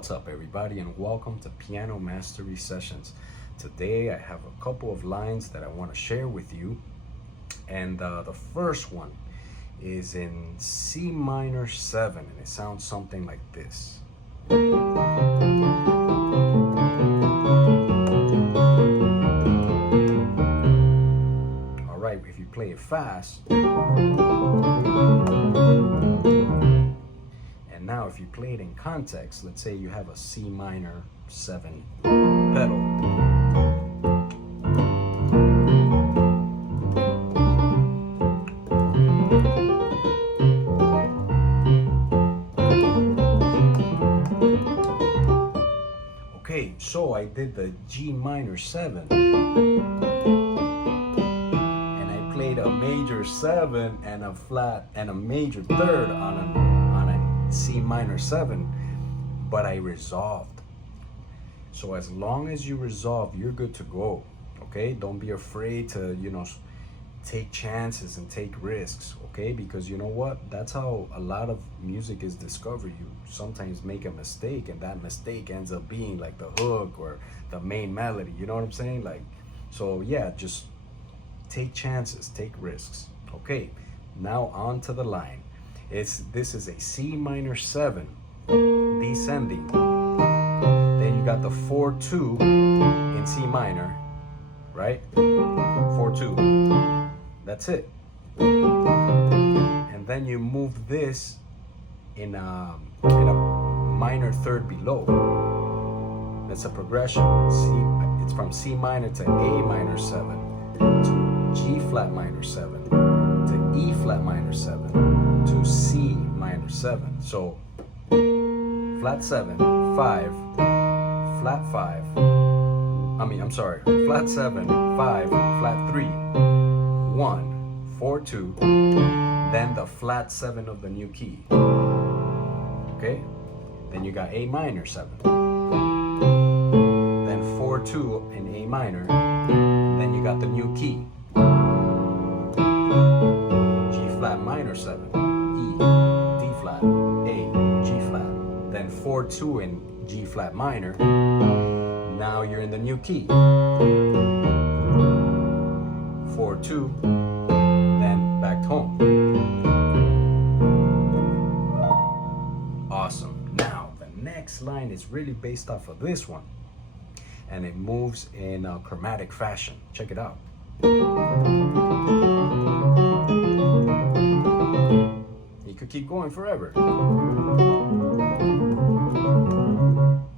What's up, everybody, and welcome to Piano Mastery Sessions. Today I have a couple of lines that I want to share with you, and the first one is in C minor 7, and it sounds something like this. Alright, if you play it fast, and now if you play it in context, let's say you have a C minor 7 pedal. Okay, so I did the G minor 7 and I played a major 7 and a flat and a major third on a C minor 7, but I resolved. So as long as you resolve, you're good to go. Okay, don't be afraid to take chances and take risks, okay? Because you know what, that's how a lot of music is discovered. You sometimes make a mistake and that mistake ends up being like the hook or the main melody, you know what I'm saying? Like, so yeah, just take chances, take risks. Okay, now on to the line. This is a C minor 7 descending, then you got the 4-2 in C minor, right? 4-2, that's it. And then you move this in a minor third below. That's a progression. It's from C minor to A minor 7 to G flat minor 7 to E flat minor 7 to C minor 7. So flat 7, 5, flat 5. Flat 7, 5, flat 3, 1, 4, 2, then the flat 7 of the new key. Okay? Then you got A minor 7. Then 4, 2 in A minor. Then you got the new key. G flat minor 7, E, D flat, A, G flat. Then 4, 2 in G flat minor. Now you're in the new key. 4, 2, then back home. Awesome. Now the next line is really based off of this one, and it moves in a chromatic fashion. Check it out. You could keep going forever.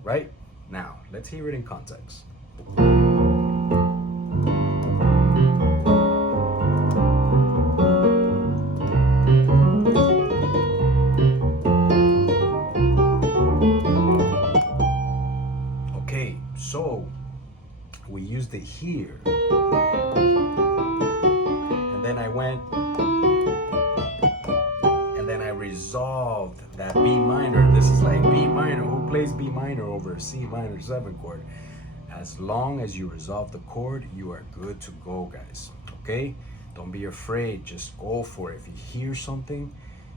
Right? Now, let's hear it in context. Okay, so we used it here. And then I went and then I resolved that B minor. This is like B minor. Who plays B minor over a C minor 7 chord? As long as you resolve the chord, you are good to go, guys. Okay? Don't be afraid. Just go for it. If you hear something,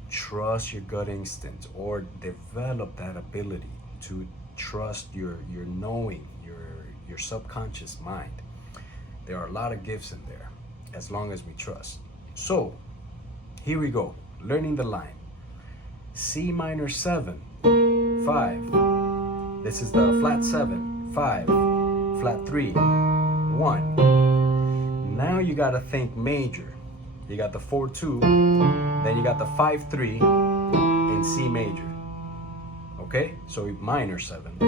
trust your gut instinct or develop that ability to trust your knowing, your subconscious mind. There are a lot of gifts in there, as long as we trust. So, here we go. Learning the line. C minor 7, 5. This is the flat 7, 5, flat 3, 1. Now you gotta think major. You got the 4-2, then you got the 5-3 in C major. Okay, so minor 7,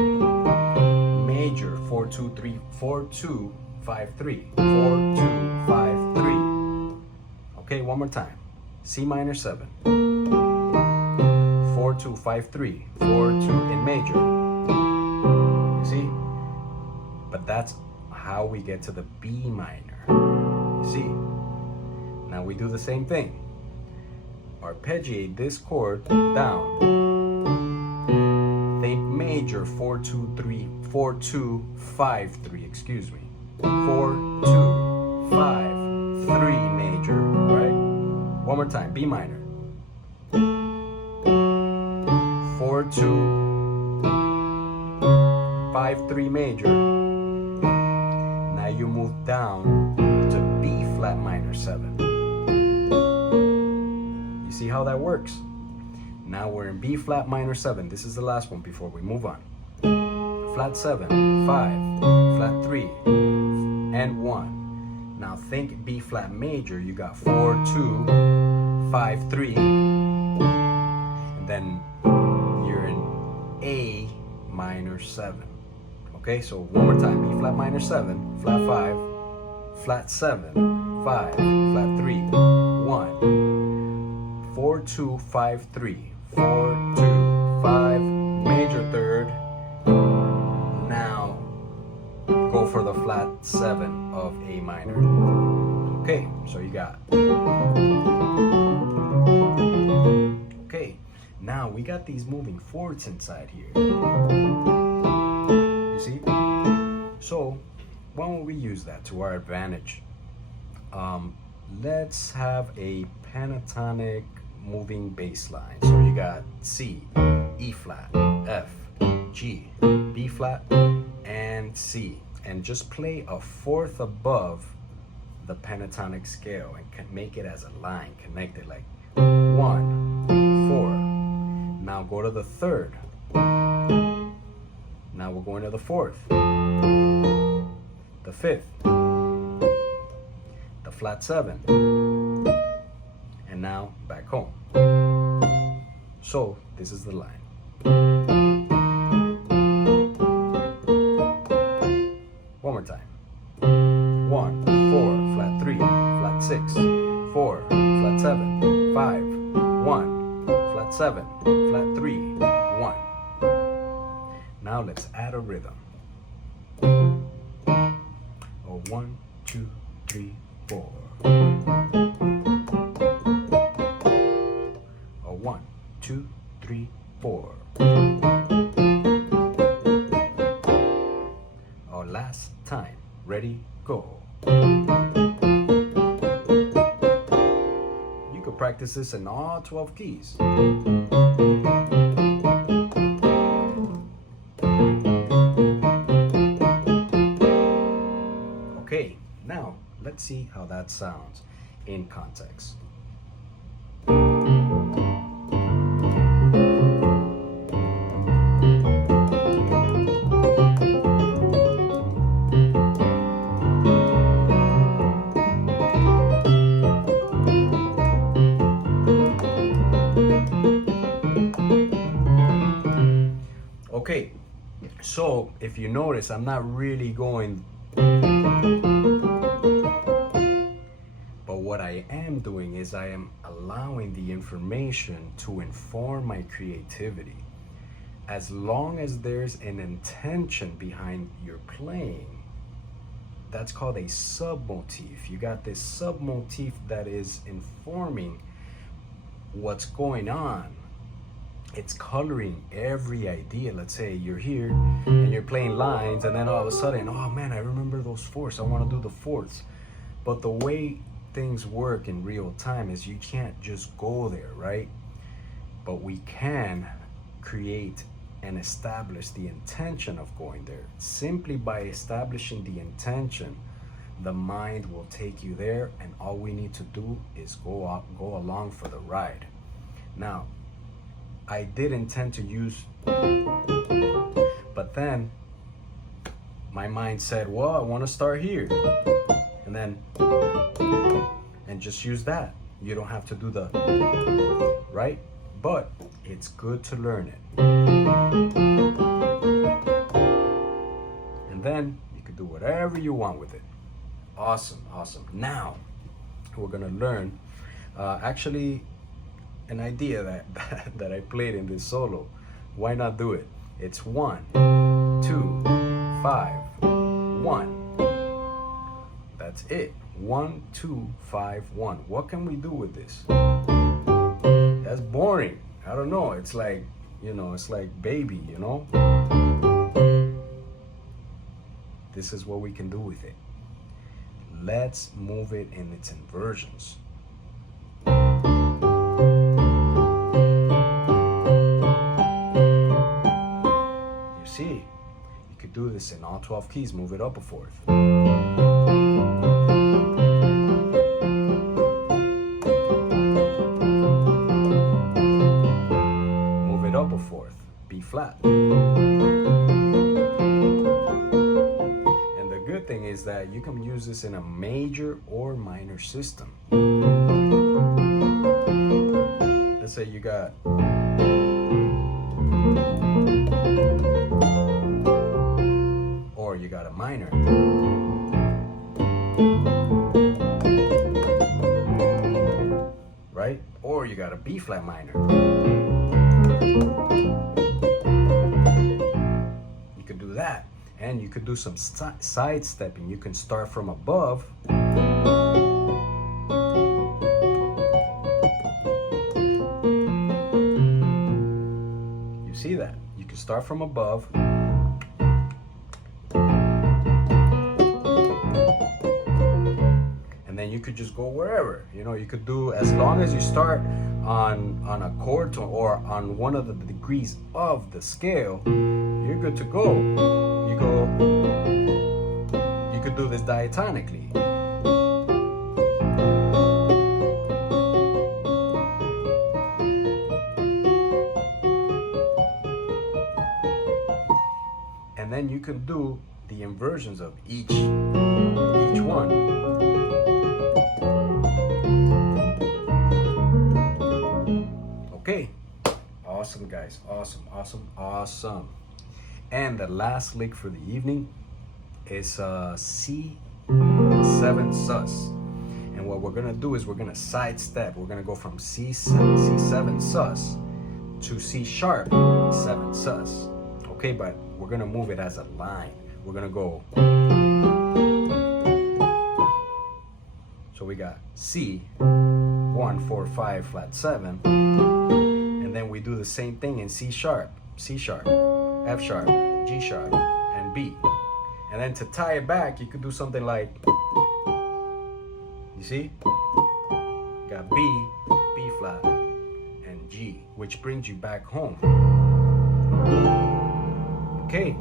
major 4-2, 3, 4-2, 5-3, 4-2, 5-3. Okay, one more time. C minor 7, 4-2, 5-3, 4-2 in major. You see? But that's how we get to the B minor. You see? Now we do the same thing. Arpeggiate this chord down. Think major 4-2, 3, 4-2, 5-3, excuse me. 4-2, 5-3 major, right? One more time, B minor. 4-2, 5-3 major. Now you move down to B flat minor 7. You see how that works? Now we're in B flat minor 7. This is the last one before we move on. Flat 7, 5, flat 3, and 1. Now think B flat major. You got 4, 2, 5, 3, and then you're in A minor 7. Okay, so one more time. B flat minor 7, flat 5, flat 7, 5, flat 3, 1. 4, 2, 5, 3. 4, 2, 5, major third. Now go for the flat 7 of A minor. Okay, so you got. Okay, now we got these moving fourths inside here. You see? So why don't we use that to our advantage? Let's have a pentatonic moving bass line. So you got C, E flat, F, G, B flat, and C. And just play a fourth above the pentatonic scale and can make it as a line connected, like 1, 4. Now go to the third. Now we're going to the fourth, the fifth, the flat 7, and now back home. So this is the line. One more time. 1, 4, flat 3, flat 6, 4, flat 7, 5, 1, flat 7, flat 3, 1. Now let's add a rhythm. 1, 2, 3, 4. 1, 2, 3, 4. Our last time. Ready, go. You could practice this in all 12 keys. Okay, now let's see how that sounds in context. Okay, so if you notice, I'm not really going, but what I am doing is I am allowing the information to inform my creativity. As long as there's an intention behind your playing, that's called a submotif. You got this submotif that is informing what's going on. It's coloring every idea. Let's say you're here and you're playing lines, and then all of a sudden, oh man, I remember those fourths. I want to do the fourths. But the way things work in real time is you can't just go there, right? But we can create and establish the intention of going there. Simply by establishing the intention, the mind will take you there, and all we need to do is go along for the ride. Now, I did intend to use, but then my mind said, well, I want to start here, and just use that. You don't have to do the right, but it's good to learn it. And then you can do whatever you want with it. Awesome, awesome. Now we're gonna learn actually an idea that I played in this solo. Why not do it? It's 1, 2, 5, 1. That's it. 1, 2, 5, 1. What can we do with this? That's boring. I don't know. It's like, it's like baby, This is what we can do with it. Let's move it in its inversions. do this in all 12 keys. Move it up a fourth. Move it up a fourth. B flat. And the good thing is that you can use this in a major or minor system. Let's say you got you got a minor, right? Or you got a B flat minor. You could do that, and you could do some side stepping. You can start from above. You see that? You can start from above. You could just go wherever, you know. You could do, as long as you start on a chord tone or on one of the degrees of the scale, you're good to go. You could do this diatonically. And then you can do the inversions of each one. Okay, awesome guys, awesome. And the last lick for the evening is C7 sus. And what we're gonna do is we're gonna sidestep. We're gonna go from C7 sus to C sharp 7 sus. Okay, but we're gonna move it as a line. We're gonna go. So we got C 1 4 5 flat 7. And then we do the same thing in C sharp, F sharp, G sharp, and B. And then to tie it back, you could do something like, you see? Got B, B flat, and G, which brings you back home. Okay,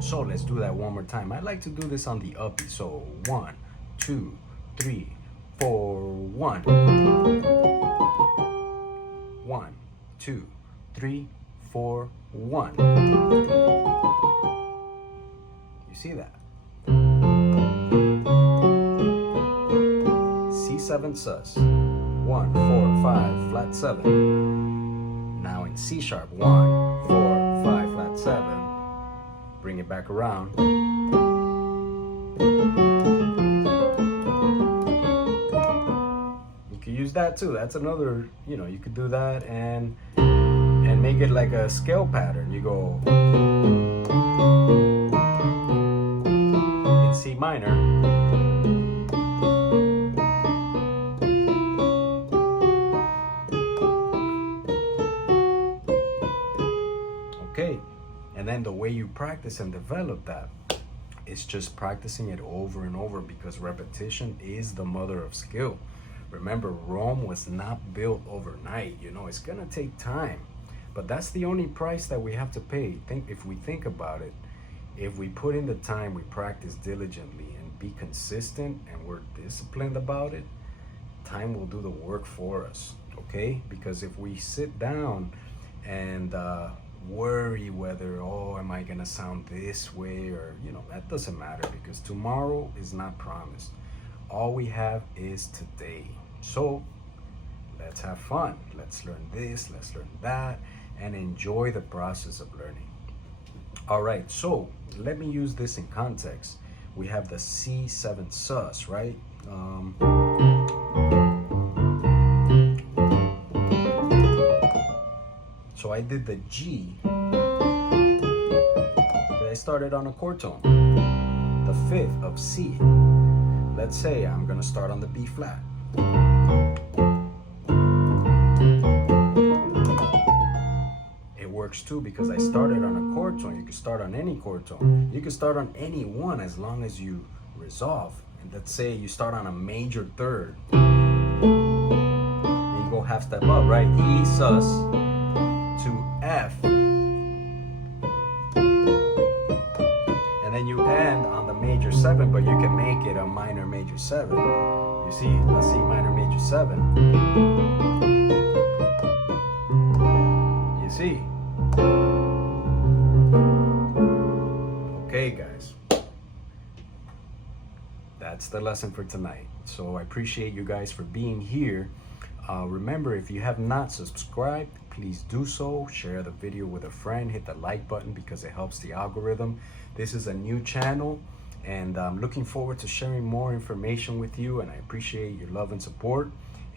so let's do that one more time. I like to do this on the uppy. So 1, 2, 3, 4, 1. 1, 2, 3, 4, 1. You see that? C7 sus. 1, 4, 5, flat 7. Now in C sharp. 1, 4, 5, flat 7. Bring it back around. Use that too. That's another, you know, you could do that and make it like a scale pattern. You go in C minor, okay, and then the way you practice and develop that, it's just practicing it over and over, because repetition is the mother of skill. Remember, Rome was not built overnight. You know, it's gonna take time, but that's the only price that we have to pay. If we think about it, if we put in the time, we practice diligently and be consistent, and we're disciplined about it, time will do the work for us, okay? Because if we sit down and worry whether, oh, am I gonna sound this way, or, you know, that doesn't matter, because tomorrow is not promised. All we have is today. So let's have fun. Let's learn this, let's learn that, and enjoy the process of learning. All right, so let me use this in context. We have the C7 sus, right? So I did the G. I started on a chord tone, the 5th of C. Let's say I'm gonna start on the B flat. It works too, because I started on a chord tone. You can start on any chord tone. You can start on any one as long as you resolve. And let's say you start on a major 3rd. And you go half step up, right? E sus to F. and then you end on the major 7, but you can make it a minor major 7. You see, a C minor major 7. You see? Okay, guys. That's the lesson for tonight. So I appreciate you guys for being here. Remember, if you have not subscribed, please do so. Share the video with a friend. Hit the like button because it helps the algorithm. This is a new channel, and I'm looking forward to sharing more information with you, and I appreciate your love and support,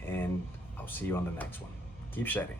and I'll see you on the next one. Keep shedding.